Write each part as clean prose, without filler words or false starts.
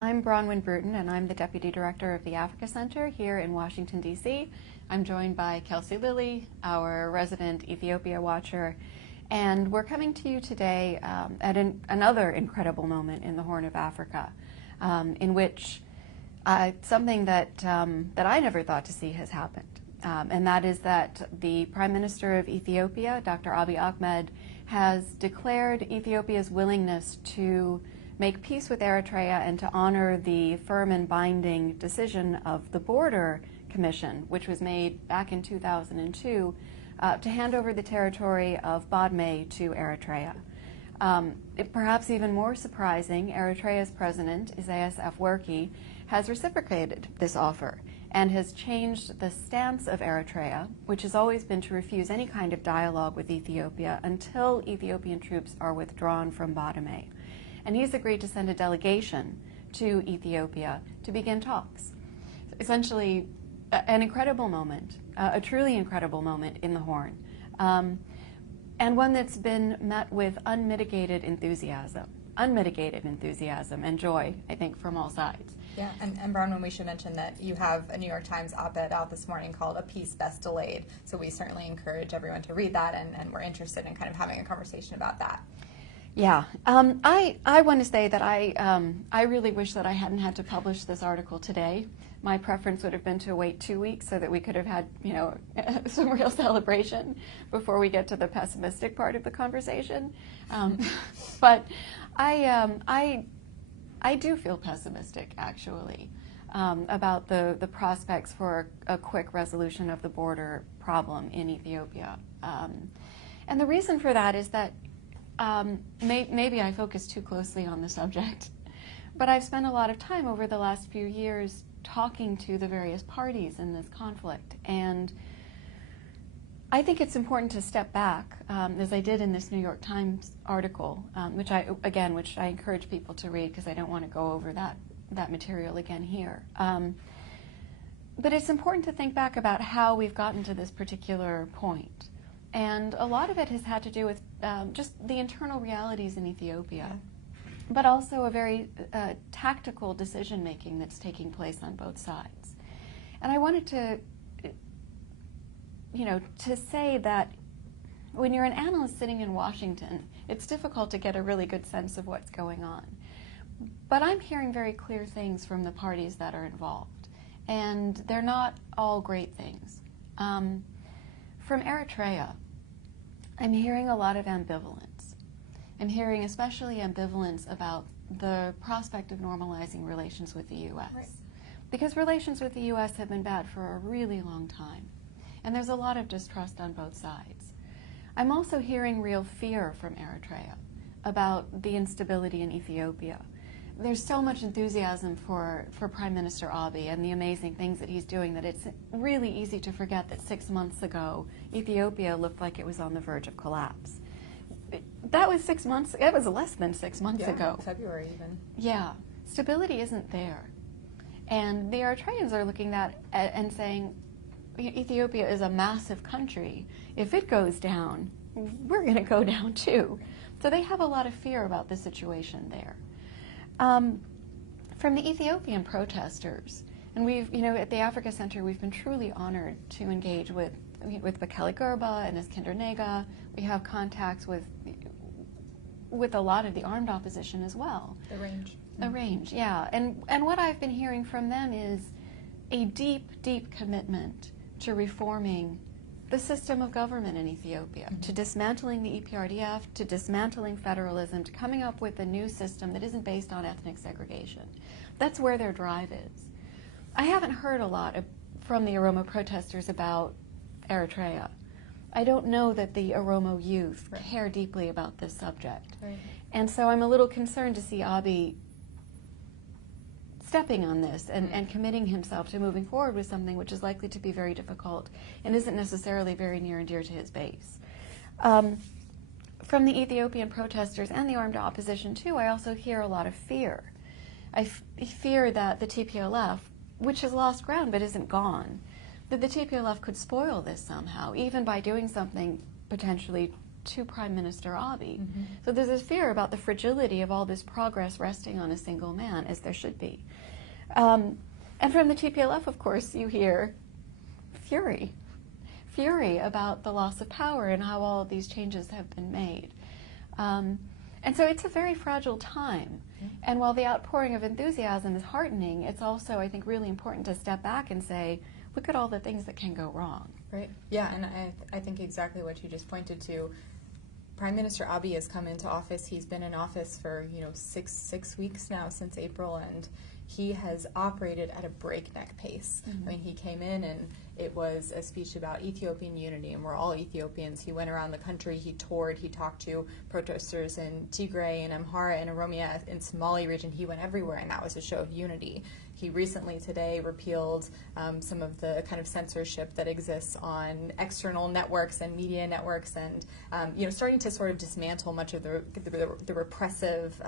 I'm Bronwyn Bruton, and I'm the Deputy Director of the Africa Center here in Washington, D.C. I'm joined by Kelsey Lilly, our resident Ethiopia watcher, and we're coming to you today at another incredible moment in the Horn of Africa, in which something that I never thought to see has happened, and that is that the Prime Minister of Ethiopia, Dr. Abiy Ahmed, has declared Ethiopia's willingness to make peace with Eritrea and to honor the firm and binding decision of the Border Commission, which was made back in 2002, to hand over the territory of Badme to Eritrea. Perhaps even more surprising, Eritrea's president, Isaias Afwerki, has reciprocated this offer and has changed the stance of Eritrea, which has always been to refuse any kind of dialogue with Ethiopia until Ethiopian troops are withdrawn from Badme. And he's agreed to send a delegation to Ethiopia to begin talks. Essentially, an incredible moment, a truly incredible moment in the Horn, and one that's been met with unmitigated enthusiasm and joy, I think, from all sides. Yeah, and Bronwyn, we should mention that you have a New York Times op-ed out this morning called "A Peace Best Delayed," so we certainly encourage everyone to read that, and we're interested in kind of having a conversation about that. Yeah, I want to say that I really wish that I hadn't had to publish this article today. My preference would have been to wait 2 weeks so that we could have had, some real celebration before we get to the pessimistic part of the conversation. But I do feel pessimistic, actually, about the prospects for a quick resolution of the border problem in Ethiopia. And the reason for that is that maybe I focus too closely on the subject, but I've spent a lot of time over the last few years talking to the various parties in this conflict, and I think it's important to step back, as I did in this New York Times article, which I encourage people to read because I don't want to go over that material again here. But it's important to think back about how we've gotten to this particular point. And a lot of it has had to do with just the internal realities in Ethiopia, but also a very tactical decision-making that's taking place on both sides. And I wanted to say that when you're an analyst sitting in Washington, it's difficult to get a really good sense of what's going on. But I'm hearing very clear things from the parties that are involved, and they're not all great things. From Eritrea, I'm hearing a lot of ambivalence. I'm hearing especially ambivalence about the prospect of normalizing relations with the U.S. Right. Because relations with the U.S. have been bad for a really long time, and there's a lot of distrust on both sides. I'm also hearing real fear from Eritrea about the instability in Ethiopia. There's so much enthusiasm for Prime Minister Abiy and the amazing things that he's doing that it's really easy to forget that 6 months ago, Ethiopia looked like it was on the verge of collapse. That was 6 months, it was less than 6 months ago. February even. Yeah, stability isn't there. And the Eritreans are looking at and saying, Ethiopia is a massive country. If it goes down, we're going to go down too. So they have a lot of fear about the situation there. From the Ethiopian protesters, and we've, at the Africa Center, we've been truly honored to engage with Bekele Gerba and Iskender Nega. We have contacts with a lot of the armed opposition as well. The range. The range, yeah. And what I've been hearing from them is a deep, deep commitment to reforming the system of government in Ethiopia, to dismantling the EPRDF, to dismantling federalism, to coming up with a new system that isn't based on ethnic segregation. That's where their drive is. I haven't heard a lot from the Oromo protesters about Eritrea. I don't know that the Oromo youth care deeply about this subject. Right. And so I'm a little concerned to see Abiy stepping on this and committing himself to moving forward with something which is likely to be very difficult and isn't necessarily very near and dear to his base. From the Ethiopian protesters and the armed opposition too, I also hear a lot of fear. I fear that the TPLF, which has lost ground but isn't gone, that the TPLF could spoil this somehow, even by doing something potentially to Prime Minister Abiy. So there's this fear about the fragility of all this progress resting on a single man, as there should be. And from the TPLF, of course, you hear fury about the loss of power and how all of these changes have been made. And so it's a very fragile time. And while the outpouring of enthusiasm is heartening, it's also, I think, really important to step back and say, look at all the things that can go wrong. Right. Yeah, and I think exactly what you just pointed to. Prime Minister Abiy has come into office. He's been in office for, six weeks now, since April, and he has operated at a breakneck pace. I mean, he came in and it was a speech about Ethiopian unity, and we're all Ethiopians. He went around the country, he toured, he talked to protesters in Tigray and Amhara and Oromia in Somali region. He went everywhere, and that was a show of unity. He recently today repealed some of the kind of censorship that exists on external networks and media networks, and starting to sort of dismantle much of the repressive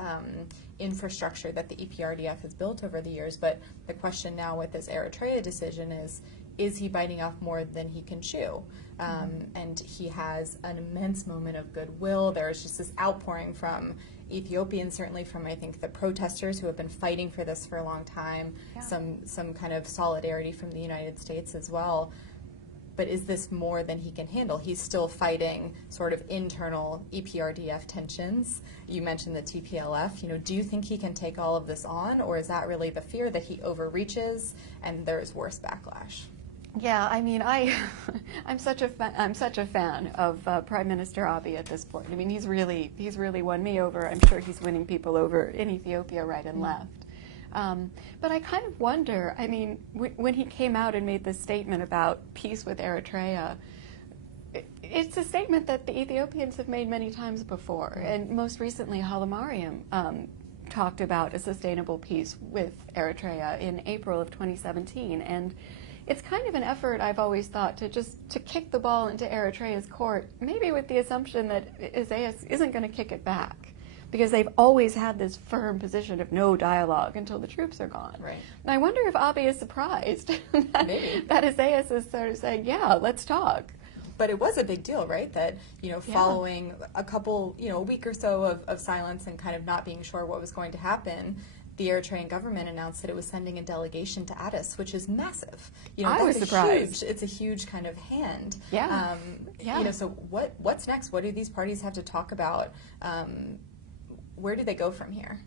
infrastructure that the EPRDF has built over the years. But the question now with this Eritrea decision is he biting off more than he can chew? And he has an immense moment of goodwill. There's just this outpouring from Ethiopians, certainly from, I think, the protesters who have been fighting for this for a long time, some kind of solidarity from the United States as well. But is this more than he can handle? He's still fighting sort of internal EPRDF tensions. You mentioned the TPLF. Do you think he can take all of this on, or is that really the fear that he overreaches and there's worse backlash? Yeah, I mean, I'm such a fan of Prime Minister Abiy at this point. I mean, he's really won me over. I'm sure he's winning people over in Ethiopia right and left. But I kind of wonder, I mean, when he came out and made this statement about peace with Eritrea, it's a statement that the Ethiopians have made many times before, and most recently Haile Mariam talked about a sustainable peace with Eritrea in April of 2017, and it's kind of an effort, I've always thought, to kick the ball into Eritrea's court, maybe with the assumption that Isaias isn't going to kick it back, because they've always had this firm position of no dialogue until the troops are gone. Right. And I wonder if Abiy is surprised that Isaias is sort of saying, yeah, let's talk. But it was a big deal, right? That, following a week or so of silence and kind of not being sure what was going to happen, the Eritrean government announced that it was sending a delegation to Addis, which is massive. I was surprised. It's a huge kind of hand. Yeah. So what's next? What do these parties have to talk about? Where do they go from here?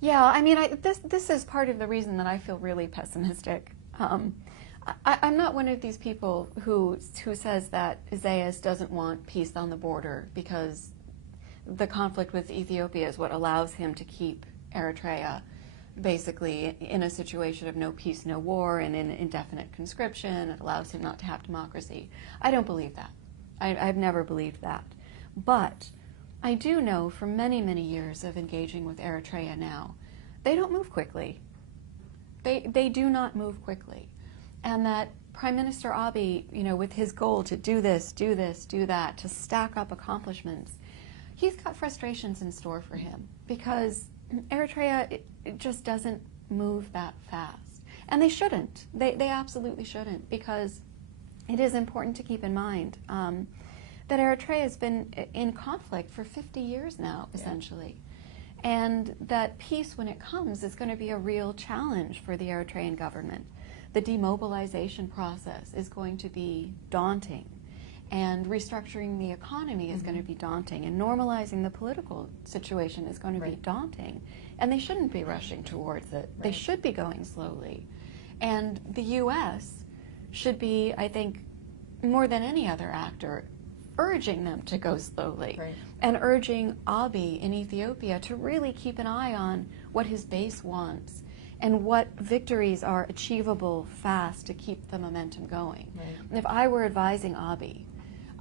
Yeah, I mean, this is part of the reason that I feel really pessimistic. I'm not one of these people who says that Isaias doesn't want peace on the border because the conflict with Ethiopia is what allows him to keep Eritrea basically in a situation of no peace, no war, and in indefinite conscription. It allows him not to have democracy. I don't believe that. I've never believed that. But I do know from many, many years of engaging with Eritrea now, they don't move quickly. They do not move quickly. And that Prime Minister Abiy, with his goal to do this, do that, to stack up accomplishments, he's got frustrations in store for him because Eritrea it just doesn't move that fast. And they shouldn't. They absolutely shouldn't, because it is important to keep in mind that Eritrea has been in conflict for 50 years now, essentially. And that peace, when it comes, is going to be a real challenge for the Eritrean government. The demobilization process is going to be daunting. And restructuring the economy is going to be daunting, and normalizing the political situation is going to be daunting. And they shouldn't be rushing towards it. They should be going slowly. And the U.S. should be, I think, more than any other actor, urging them to go slowly, and urging Abiy in Ethiopia to really keep an eye on what his base wants and what victories are achievable fast to keep the momentum going. And if I were advising Abiy,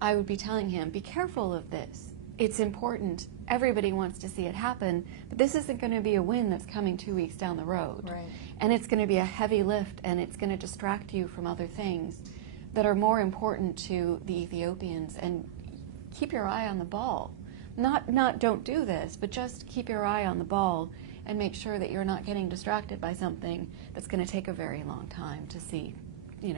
I would be telling him, be careful of this. It's important. Everybody wants to see it happen, but this isn't going to be a win that's coming 2 weeks down the road. And it's going to be a heavy lift, and it's going to distract you from other things that are more important to the Ethiopians. And keep your eye on the ball. Not don't do this, but just keep your eye on the ball and make sure that you're not getting distracted by something that's going to take a very long time to see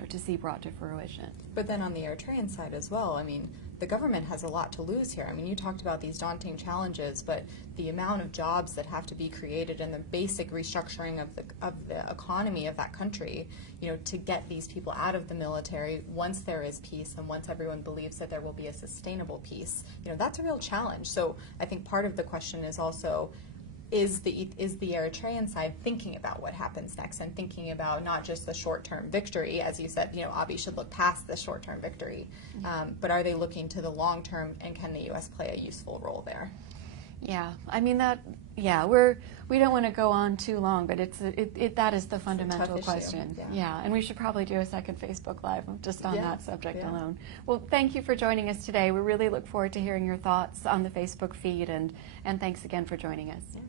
to see brought to fruition. But then on the Eritrean side as well, I mean, the government has a lot to lose here. I mean, you talked about these daunting challenges, but the amount of jobs that have to be created and the basic restructuring of the economy of that country, to get these people out of the military once there is peace and once everyone believes that there will be a sustainable peace, that's a real challenge. So I think part of the question is also, is the Eritrean side thinking about what happens next and thinking about not just the short-term victory, as you said, Abiy should look past the short-term victory, but are they looking to the long-term, and can the U.S. play a useful role there? Yeah, I mean we don't want to go on too long, but that is the fundamental question. Yeah, and we should probably do a second Facebook Live just on that subject alone. Well, thank you for joining us today. We really look forward to hearing your thoughts on the Facebook feed, and thanks again for joining us. Yeah,